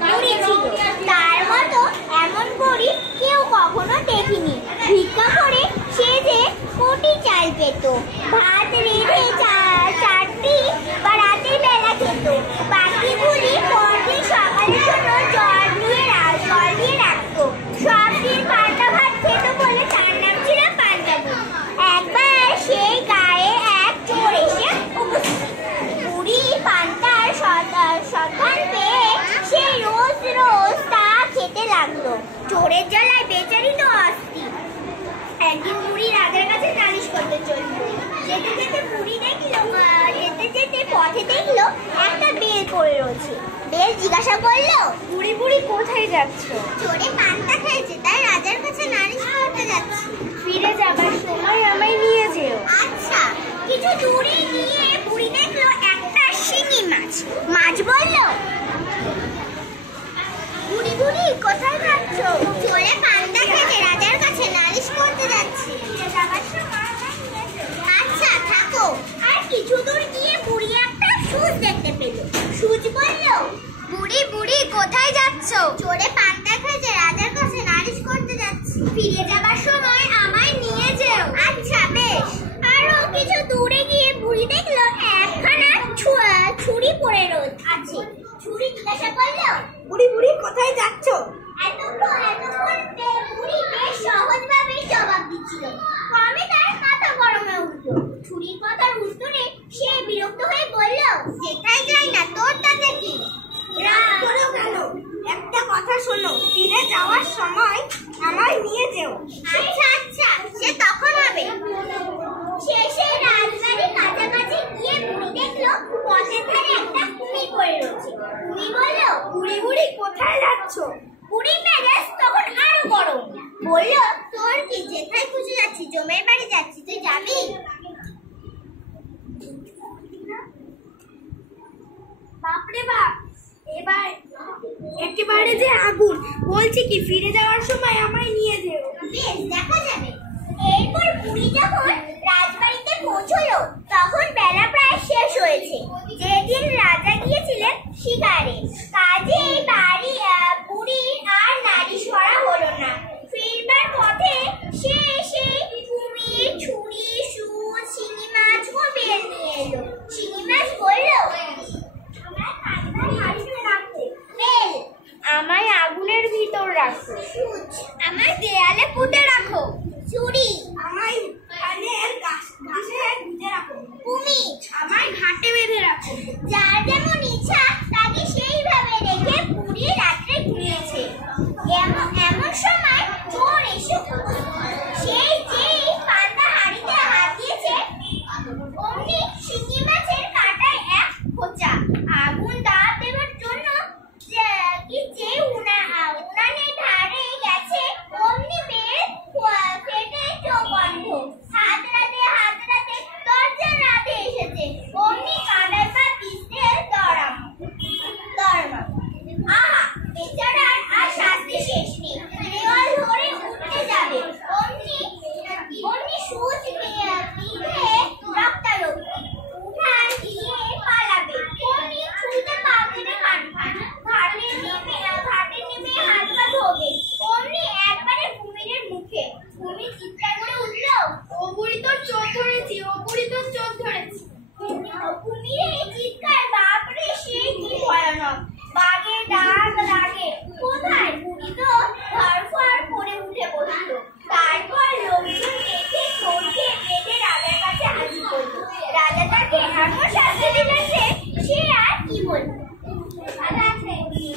বুড়ি ছিল। তার মতো এমন গরিব কেউ কখনো দেখিনি। ভিক্ষা করে সে যে কোটি চাল পেত, ভাত রেঁধে চারটি বা রাতের বেলা খেত, বাকিগুলি পরদিন সকালের জন্য জল দিয়ে রাখতো। সব দিন পান্তা ভাত খেত বলে তার নাম ছিল পান্তাবু। একবার সেই গায়ে এক চোর এসে উপস্থিত। বুড়ি পান্তার সন্ধান পেয়ে সে রোজ রোজ তা খেতে লাগলো। চোরের জ্বালায় বেচারি তো অস্থির। একদিন বুড়ি রাজার কাছে নালিশ করতে চলল। যেতে যেতে পথে দেখলো একটা বেল পড়ে রয়েছে। বেল জিজ্ঞাসা করলো, বুড়ি বুড়ি কোথায় যাচ্ছ? চোরে পান্তা খেয়েছে তাই রাজার কাছে নালিশ করতে যাচ্ছি। ফিরে যাবার সময় আমায় নিয়ে যেও। আচ্ছা। কিছু দূরে গিয়ে বুড়ি দেখলো একটা শিঙি মাছ। মাছ বলল, বুড়ি বুড়ি কোথায় যাচ্ছ? চোরে পান্তা খেতে রাজার কাছে নালিশ করতে যাচ্ছি। আচ্ছা থাকো। আর কিছু দূর গিয়ে বুড়ি একটা সূচ দেখতে পেল। সূচ বলল, বুড়ি বুড়ি কোথায় যাচ্ছ? চোরে পান্তা খেতে রাজার কাছে নালিশ করতে যাচ্ছি। ফিরে যাবার সময় আমায় নিয়ে যেও। আচ্ছা বেশ। আরো কিছু দূরে গিয়ে বুড়ি দেখলো একখানা ছুরি পড়ে আছে। ছুরি জিজ্ঞাসা করলো, বুড়ি বুড়ি কোথায় যাচ্ছ? এতক্ষণ বুড়ি বেশ সহজভাবেই জবাব দিচ্ছিল। আমি তার মাথা গরমে উঠলো। ছুরির কথার উত্তরে সে বিরক্ত হয়ে বলল, যেটাই যাই না তোর তাতে কি? রাগ করো কেন? একটা কথা শোনো, ফিরে যাওয়ার সময় আমায় নিয়ে যেও। আচ্ছা আচ্ছা, সে তখন হবে। শেষে রাজবাড়ির কাছাকাছি গিয়ে বুড়ি দেখলো পথের ধারে একটা কুমির পড়ে রয়েছে। কুমির বলল, বুড়ি বুড়ি কোথায় যাচ্ছ? বুড়ির মেজাজ তখন আরো গরম। বলল, তোর কি, যেথায় খুশি যাচ্ছি, জমের বাড়ি যাচ্ছি, তুই যাবি? বাপরে বাপ, এবার একেবারে যে আগুন। বলছি কি, ফিরে যাওয়ার সময় আমায় নিয়ে যেও। বেশ, দেখা যাবে। এরপর বুড়ি যখন রাজবাড়িতে পৌঁছলো তখন বেলা প্রায় শেষ হয়েছে। যেদিন রাজা গিয়েছিলেন শিকারে, কাজেই বুড়ির আর নালিশ করা হলো না। ফিরবার পথে সে সেই কুমির, ছুরি, সূচ, শিঙি মাছ ও বেল নিয়ে এলো। শিঙি মাছ বলল, বেল আমায় আগুনের ভিতর রাখো। সূচ আমার দেয়ালে পুঁতে রাখো। ছুরি আমায় কানের ঘাসে গুঁজে রাখো। কুমির আমায় ঘাটে বেঁধে রাখো। যার যেমন ইচ্ছা তাকে সেইভাবে রেখে বুড়ি